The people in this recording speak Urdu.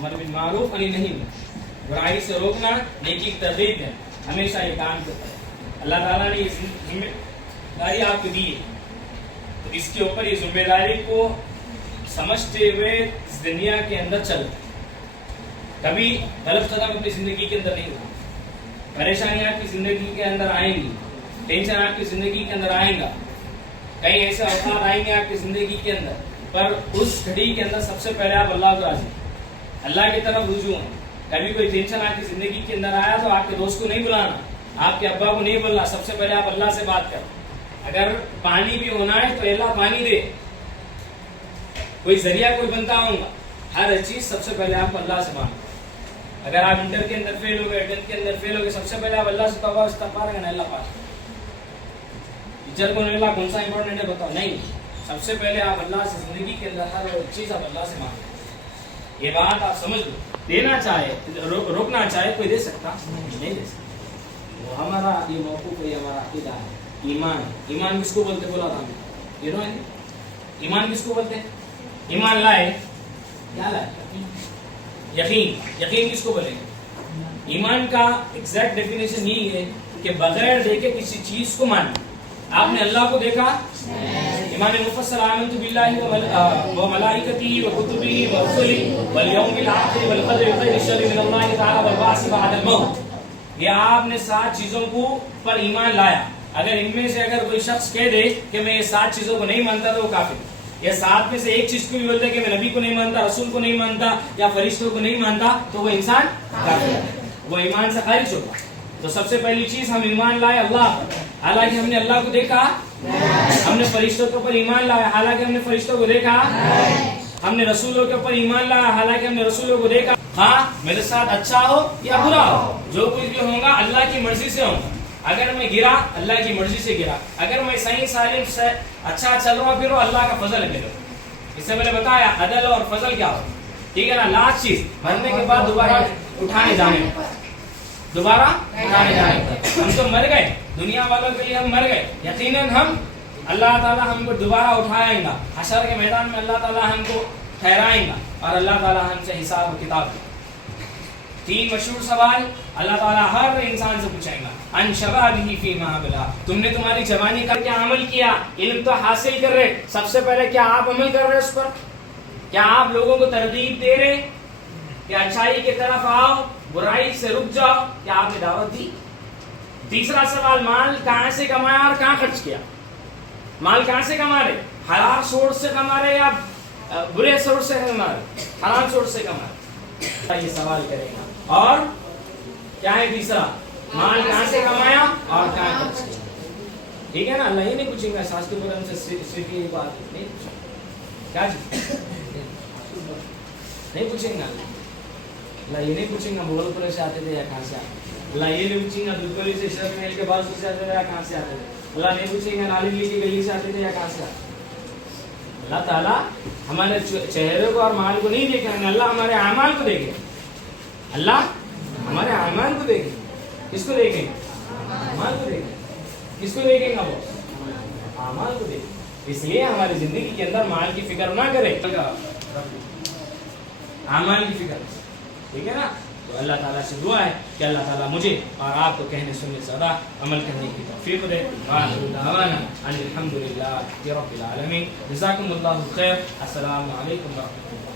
امر بالمعروف اور نہیں برائی سے روکنا، نیکی کی ترغیب ہے، ہمیشہ یہ کام کرتا ہے۔ اللہ تعالیٰ نے یہ ذمہ داری آپ کو دی ہے، تو اس کے اوپر یہ ذمہ داری کو سمجھتے ہوئے اس دنیا کے اندر چلتا ہے۔ کبھی غلط قدم اپنی زندگی کے اندر نہیں ہوگا، پریشانیاں آپ کی زندگی کے اندر آئیں گی، ٹینشن آپ کی زندگی کے اندر آئیں گا، کئی ایسے اوقات آئیں گے آپ کی زندگی کے اندر، پر اس گھڑی کے اندر سب سے پہلے آپ اللہ کو راضی، اللہ کی طرف رجوع ہیں۔ کبھی کوئی ٹینشن آپ کی زندگی کے اندر آیا تو آپ کے دوست کو نہیں بلانا، آپ کے ابا کو نہیں بولنا، سب سے پہلے آپ اللہ سے بات کریں۔ اگر پانی بھی ہونا ہے تو اللہ پانی دے، کوئی ذریعہ کوئی بنتا ہوگا، ہر چیز سب سے پہلے آپ کو اللہ سے مانگیں۔ اگر آپ انٹر کے اندر فیل ہو گئے، ٹینتھ کے اندر فیل ہو گئے، سب سے پہلے آپ اللہ سے توبہ استغفار کریں، اللہ پاس ٹیچر کو اللہ کون سا امپورٹنٹ ہے بتاؤ، نہیں، سب سے پہلے آپ اللہ سے زندگی کے اندر ہر چیز آپ اللہ سے مانگیں۔ یہ بات آپ سمجھ لو، دینا چاہے روکنا چاہے کوئی دے سکتا نہیں دے سکتا، وہ ہمارا یہ موقوف ہے، ہمارا عقیدہ ہے۔ ایمان، ایمان کس کو بولتے بولا تھا یہ نو ایمان کس کو بولتے ہیں؟ ایمان لائے کیا لائے؟ یقین، یقین کس کو بولیں گے؟ ایمان کا ایگزیکٹ ڈیفینیشن یہی ہے کہ بغیر دیکھے کسی چیز کو ماننا۔ آپ نے اللہ کو دیکھا؟ امام مفسر آمنت باللہ و ملائکتہ و کتبہ و رسلہ والیوم الآخر والقدر خیر شر من اللہ تعالی والبعث بعد الموت، یہ آپ نے 7 چیزوں کو پر ایمان لایا۔ اگر ان میں سے اگر کوئی شخص کہہ دے کہ میں یہ 7 چیزوں کو نہیں مانتا تو وہ کافر ہے۔ یہ 7 میں سے ایک چیز کو بھی بولتے کہ میں نبی کو نہیں مانتا، رسول کو نہیں مانتا یا فرشتوں کو نہیں مانتا، تو وہ انسان کافر ہے، وہ ایمان سے خارج ہوگا۔ تو سب سے پہلی چیز ہم ایمان لائے اللہ پر، حالانکہ ہم نے اللہ کو دیکھا، ہم نے فرشتوں کے اوپر ایمان لایا حالانکہ ہم نے فرشتوں کو دیکھا، ہم نے رسولوں کے اوپر ایمان لایا حالانکہ ہم نے رسولوں کو دیکھا۔ ہاں میرے ساتھ اچھا ہو یا برا ہو، جو کچھ بھی ہوگا اللہ کی مرضی سے ہوگا۔ اگر میں گرا اللہ کی مرضی سے گرا، اگر میں صحیح سالم سے اچھا چل رہا ہوں پھر وہ اللہ کا فضل ہے میرے۔ اس سے میں نے بتایا عدل اور فضل کیا ہو، ٹھیک ہے نا۔ لاسٹ چیز مرنے کے بعد دوبارہ اٹھانے جانے پر، دوبارہ اٹھانے جانے پر ہم تو مر گئے، دنیا والوں کے لیے ہم مر گئے، یقیناً ہم اللہ تعالیٰ ہم کو دوبارہ اٹھائیں گا، حشر کے میدان میں اللہ تعالیٰ ہم کو ٹھہرائیں گا اور اللہ تعالیٰ ہم سے حساب و کتاب دے۔ 3 مشہور سوال اللہ تعالیٰ ہر انسان سے پوچھیں گا، ان شبابہ فیما بلا، تم نے تمہاری جوانی کا کیا عمل کیا؟ علم تو حاصل کر رہے، سب سے پہلے کیا آپ عمل کر رہے اس پر؟ کیا آپ لوگوں کو ترغیب دے رہے کہ اچھائی کی طرف آؤ، برائی سے رک جاؤ؟ کیا آپ نے دعوت دی؟ تیسرا سوال، مال کہاں سے کمایا اور کہاں خرچ کیا؟ مال کہاں سے کما رہے؟ حلال سورس سے کما رہے یا برے سورس سے کما رہے؟ حلال سورس سے کما رہے، یہ سوال کرے گا۔ اور کیا ہے تیسرا، مال کہاں سے کمایا اور کہاں خرچ کیا؟ ٹھیک ہے نا، اللہ یہ نہیں پوچھیں گا شاستر پرم سے صرف یہ بات نہیں کیا جی نہیں پوچھیں گا، اللہ یہ نہیں پوچھیں گا مغل پورے سے آتے تھے یا کہاں سے آتے تھے، اللہ یہ نہیں پوچھیں گا دلکولی سے شرف محل کے بازو سے آتے تھے یا کہاں سے آتے تھے، اللہ نہیں پوچھیں گا نالی کی گلی سے آتے تھے یا کہاں سے آتے تھے۔ اللہ تعالیٰ ہمارے چہرے کو اور مال کو نہیں دیکھیں گے، اللہ ہمارے اعمال کو دیکھیں، اللہ ہمارے اعمال کو دیکھیں۔ کس کو دیکھیں؟ اعمال کو دیکھیں۔ کس کو دیکھیں گا؟ وہ اعمال کو دیکھیں۔ اس لیے ہماری زندگی کے اندر مال کی فکر نہ کریں، اعمال کی فکر، ٹھیک ہے نا۔ تو اللہ تعالیٰ سے دعا ہے کہ اللہ تعالیٰ مجھے اور آپ کو کہنے سننے سے زیادہ عمل کرنے کی توفیق دے۔ وآخر دعوانا ان الحمد للہ رب العالمین۔ جزاکم اللہ خیر۔ السلام علیکم ورحمۃ اللہ۔